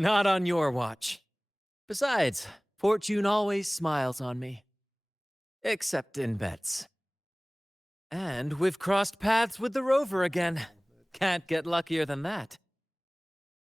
Not on your watch. Besides, fortune always smiles on me. Except in bets. And we've crossed paths with the rover again. Can't get luckier than that.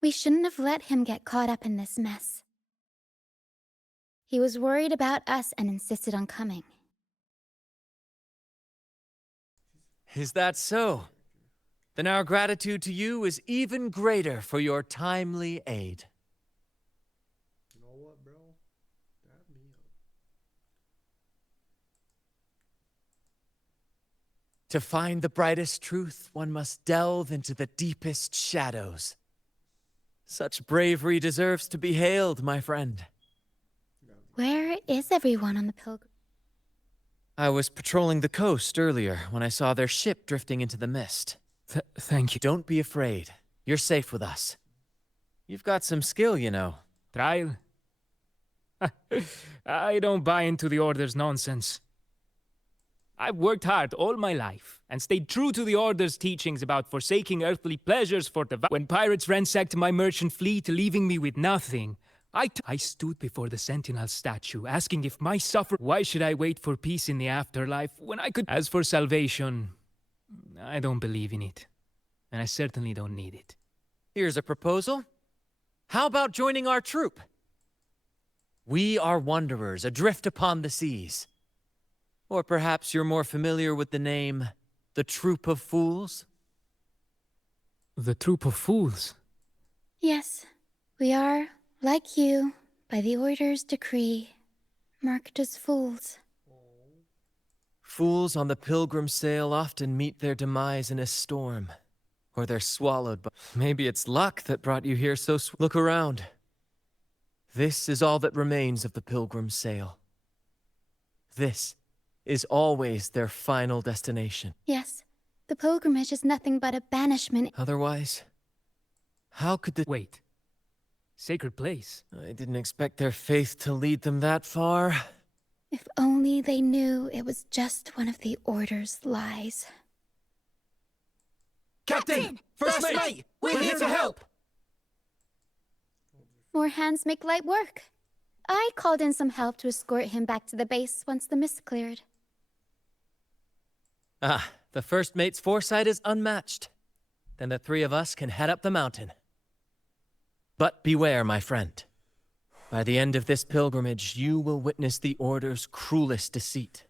We shouldn't have let him get caught up in this mess. He was worried about us and insisted on coming. Is that so? Then our gratitude to you is even greater for your timely aid. You know what, bro? Dab me up. To find the brightest truth, one must delve into the deepest shadows. Such bravery deserves to be hailed, my friend. Where is everyone on the pilgrim? I was patrolling the coast earlier when I saw their ship drifting into the mist. Thank you. Don't be afraid. You're safe with us. You've got some skill, you know. Trial? I don't buy into the Order's nonsense. I've worked hard all my life and stayed true to the Order's teachings about forsaking earthly pleasures for the When pirates ransacked my merchant fleet, leaving me with nothing, I stood before the Sentinel statue, asking if my why should I wait for peace in the afterlife when I could— As for salvation, I don't believe in it. And I certainly don't need it. Here's a proposal. How about joining our troop? We are wanderers adrift upon the seas. Or perhaps you're more familiar with the name, the Troop of Fools? The Troop of Fools? Yes, we are, like you, by the Order's decree, marked as fools. Fools on the pilgrim sail often meet their demise in a storm. Or they're swallowed by— Maybe it's luck that brought you here so Look around. This is all that remains of the pilgrim sail. This is always their final destination. Yes, the pilgrimage is nothing but a banishment. Otherwise, how could the— Wait. Sacred place? I didn't expect their faith to lead them that far. If only they knew it was just one of the Order's lies. Captain! First mate! We're here to help! More hands make light work. I called in some help to escort him back to the base once the mist cleared. Ah, the first mate's foresight is unmatched. Then the three of us can head up the mountain. But beware, my friend. By the end of this pilgrimage, you will witness the Order's cruelest deceit.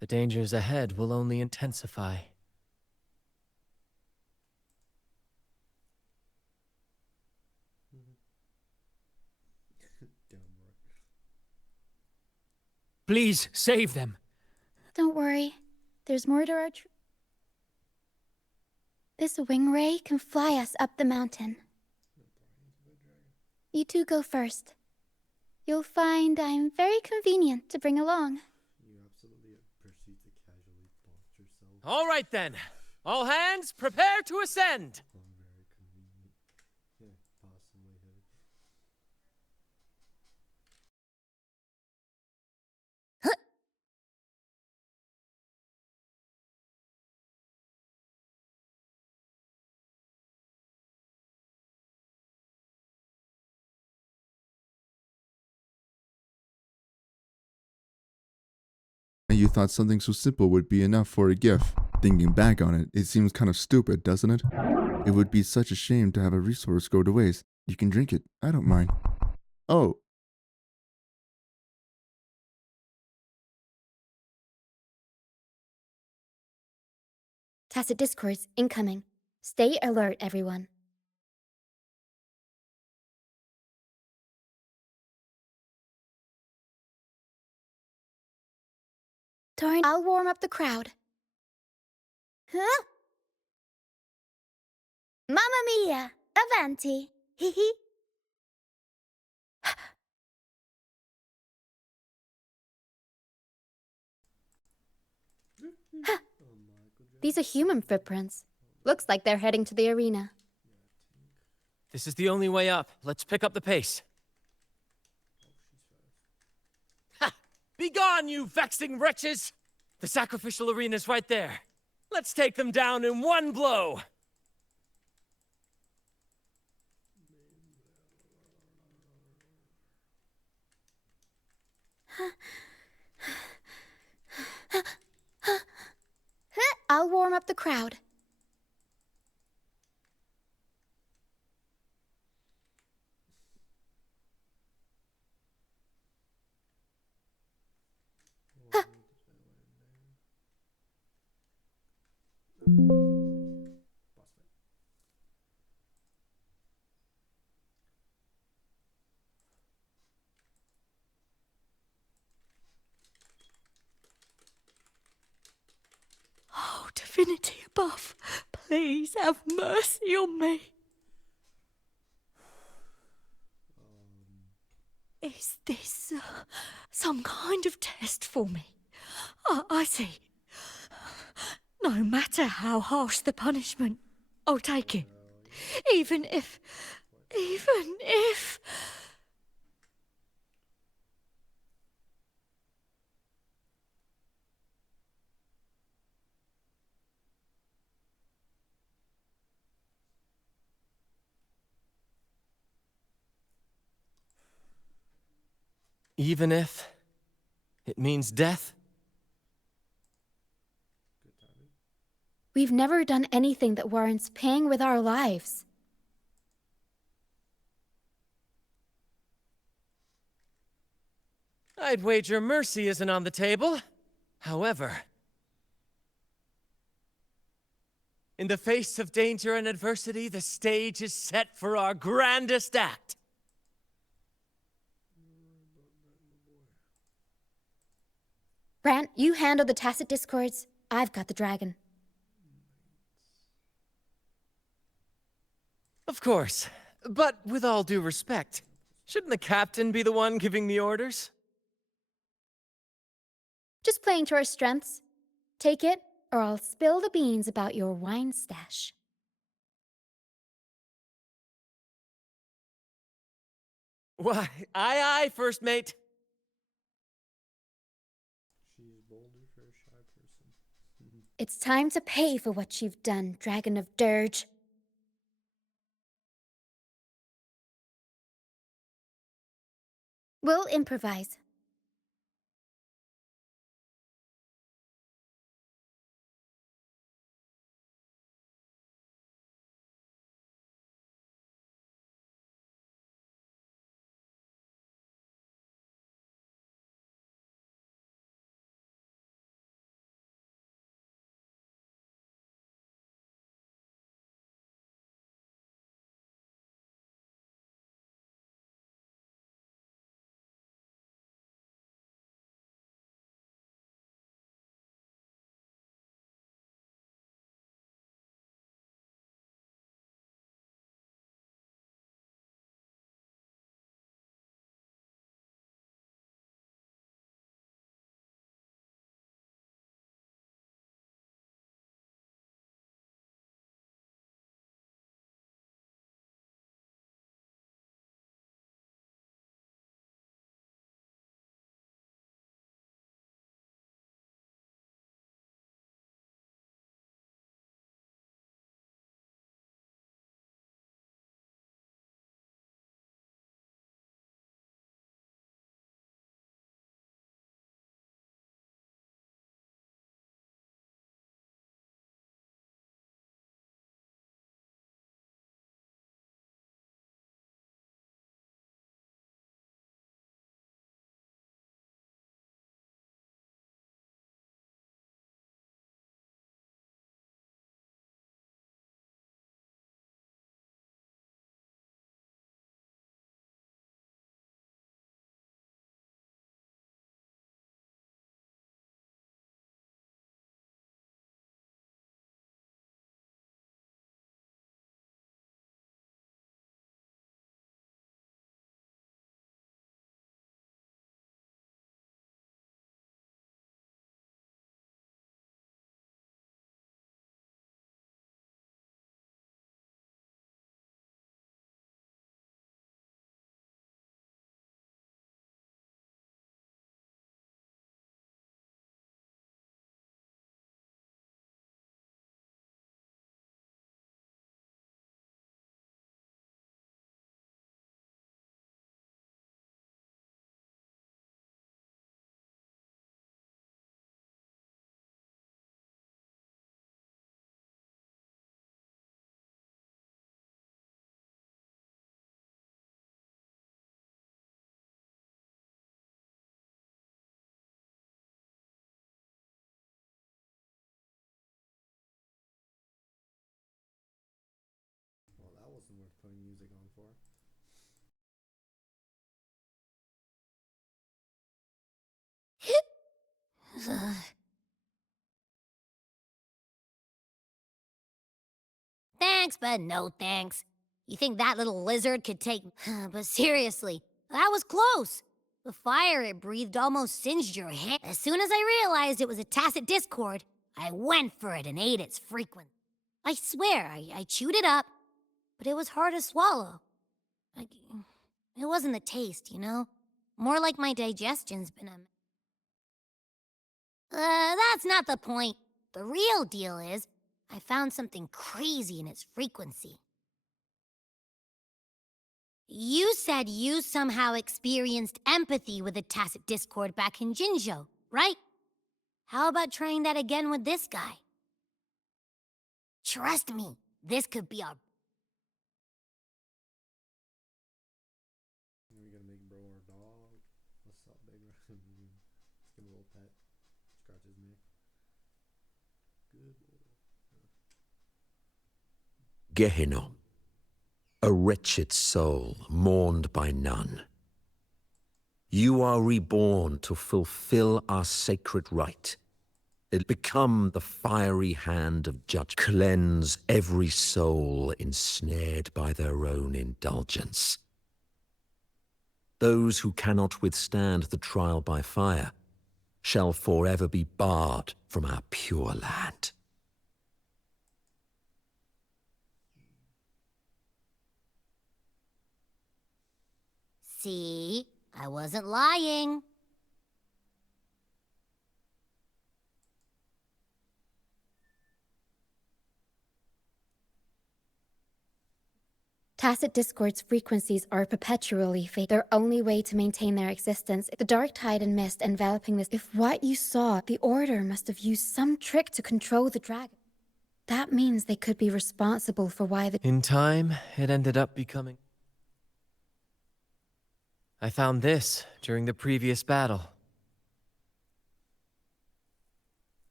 The dangers ahead will only intensify. Please, save them. Don't worry, there's more to our This wing ray can fly us up the mountain. You two go first. You'll find I'm very convenient to bring along. You absolutely proceed to casually box yourself. All right then. All hands, prepare to ascend. I'm very convenient. Yeah, possibly. You thought something so simple would be enough for a gift. Thinking back on it, it seems kind of stupid, doesn't it? It would be such a shame to have a resource go to waste. You can drink it. I don't mind. Oh. Tacit discourse incoming. Stay alert, everyone. Darn, I'll warm up the crowd. Huh? Mamma mia! Avanti! Hee hee! These are human footprints. Looks like they're heading to the arena. This is the only way up. Let's pick up the pace. Ha! Begone, you vexing wretches! The sacrificial arena's right there. Let's take them down in one blow. up the crowd. Oh, divinity above, please have mercy on me. Is this some kind of test for me? I see. No matter how harsh the punishment, I'll take it. Even if... Even if it means death? We've never done anything that warrants paying with our lives. I'd wager mercy isn't on the table. However, in the face of danger and adversity, the stage is set for our grandest act. Brant, you handle the tacit discords. I've got the dragon. Of course, but with all due respect, shouldn't the captain be the one giving the orders? Just playing to our strengths. Take it, or I'll spill the beans about your wine stash. Why, aye, first mate. She's bolder for a shy person. It's time to pay for what you've done, Dragon of Dirge. We'll improvise. putting music on for? Thanks, but no thanks. You think that little lizard could take... But seriously, that was close. The fire it breathed almost singed your hand. As soon as I realized it was a tacit discord, I went for it and ate its frequency. I swear, I chewed it up, but it was hard to swallow. Like, it wasn't the taste, you know? More like my digestion's been a... That's not the point. The real deal is, I found something crazy in its frequency. You said you somehow experienced empathy with the tacit discord back in Jinzhou, right? How about trying that again with this guy? Trust me, this could be a... We gonna make bro our dog. What's up, baby? Let's give him a little pet. Scratch his neck. Good boy. Gehenna, a wretched soul mourned by none. You are reborn to fulfill our sacred rite. It become the fiery hand of judge. Cleanse every soul ensnared by their own indulgence. Those who cannot withstand the trial by fire shall forever be barred from our pure land. See? I wasn't lying. Tacit discord's frequencies are perpetually fake. Their only way to maintain their existence is the dark tide and mist enveloping this. If what you saw, the Order must have used some trick to control the dragon. That means they could be responsible for why the... In time, it ended up becoming... I found this during the previous battle.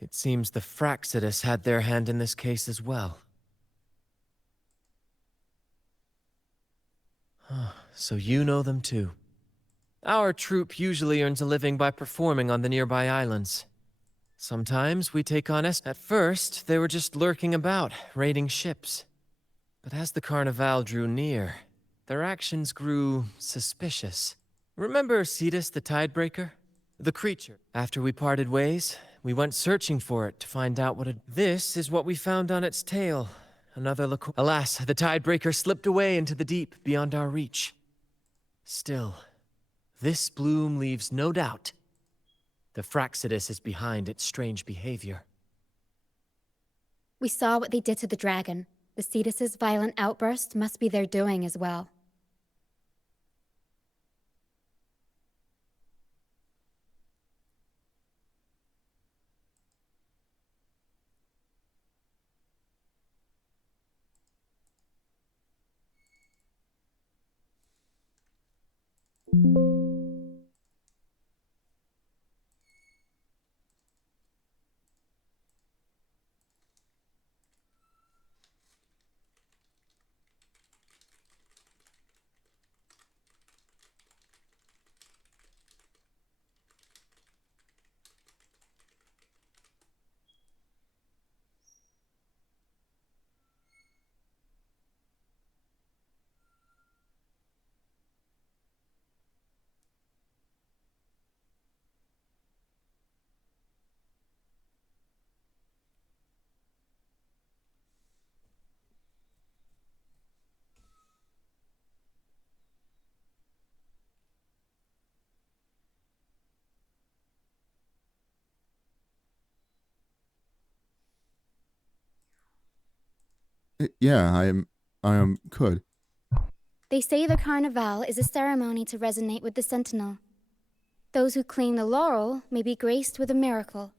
It seems the Fraxidus had their hand in this case as well. So you know them too. Our troop usually earns a living by performing on the nearby islands. Sometimes we take on At first, they were just lurking about, raiding ships. But as the Carnival drew near, their actions grew suspicious. Remember Cetus the Tidebreaker? The creature. After we parted ways, we went searching for it to find out what it... This is what we found on its tail. Another look. Alas, the Tidebreaker slipped away into the deep beyond our reach. Still, this bloom leaves no doubt. The Fraxidus is behind its strange behavior. We saw what they did to the dragon. The Cetus's violent outburst must be their doing as well. Yeah, I am could. They say the Carnival is a ceremony to resonate with the Sentinel. Those who claim the laurel may be graced with a miracle,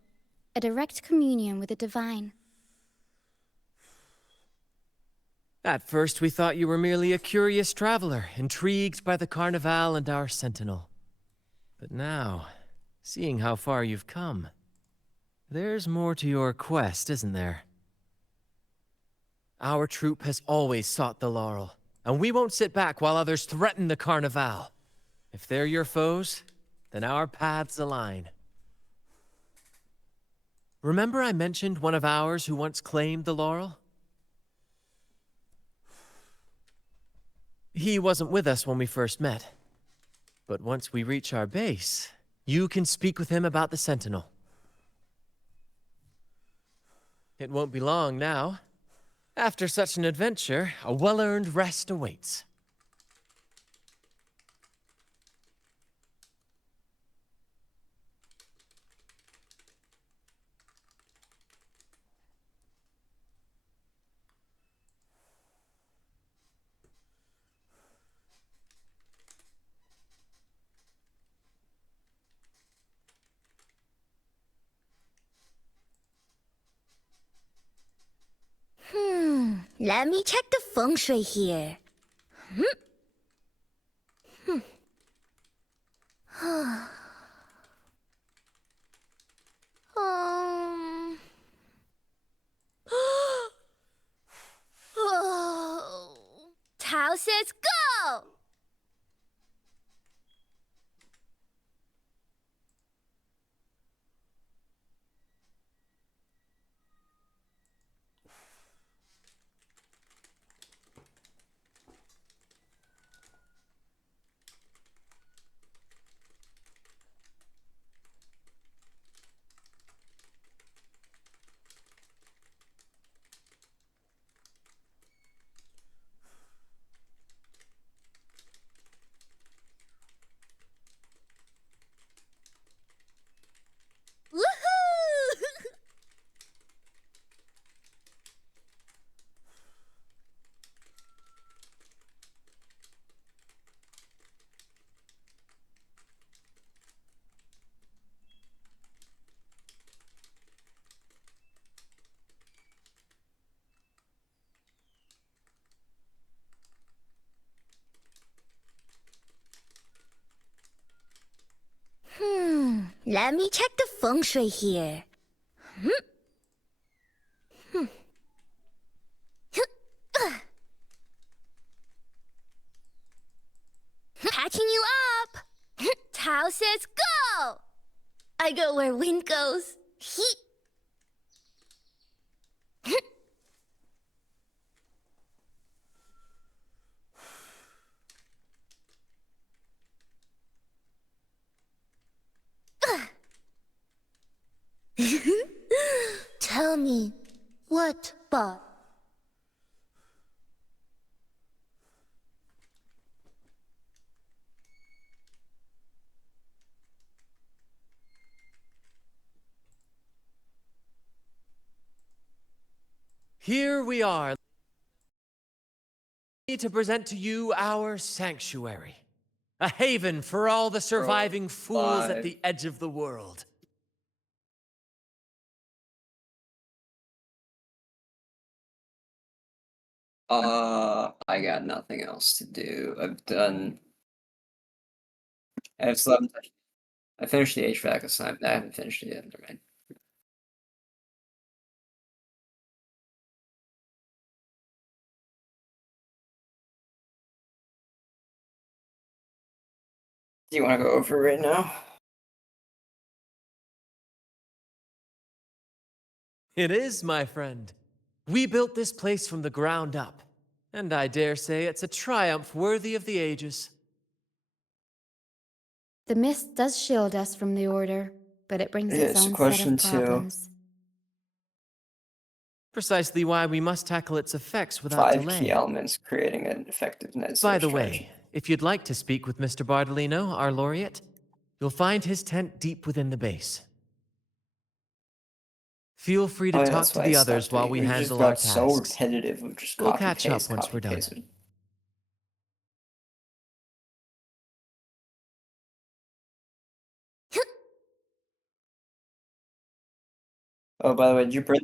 a direct communion with the divine. At first, we thought you were merely a curious traveler, intrigued by the Carnival and our Sentinel. But now, seeing how far you've come, there's more to your quest, isn't there? Our troop has always sought the laurel, and we won't sit back while others threaten the Carnival. If they're your foes, then our paths align. Remember I mentioned one of ours who once claimed the laurel? He wasn't with us when we first met. But once we reach our base, you can speak with him about the Sentinel. It won't be long now. After such an adventure, a well-earned rest awaits. Let me check the feng shui here. um... oh. Tao says go! Woohoo! Let me check the feng shui here. Patching you up. Tao says go. I go where wind goes. Heat. Tell me, what bot? Here we are, to present to you our sanctuary. A haven for all the surviving fools at the edge of the world. I got nothing else to do. I've slept. I finished the HVAC assignment. I haven't finished it yet. Never mind. Do you want to go over it right now? It is, my friend. We built this place from the ground up, and I dare say it's a triumph worthy of the ages. The mist does shield us from the Order, but it brings Yeah, its it's a own set question of too. problems. Precisely why we must tackle its effects without 5 delay. key elements creating an effective net zero By the strategy. way, if you'd like to speak with Mr. Bardolino, our laureate, you'll find his tent deep within the base. Feel free to Oh, yeah, talk that's to why the I others stopped while doing we it. We just handle our got so tasks. repetitive of just We'll copy catch up paste, once copy we're done. paste. Oh, by the way, did you print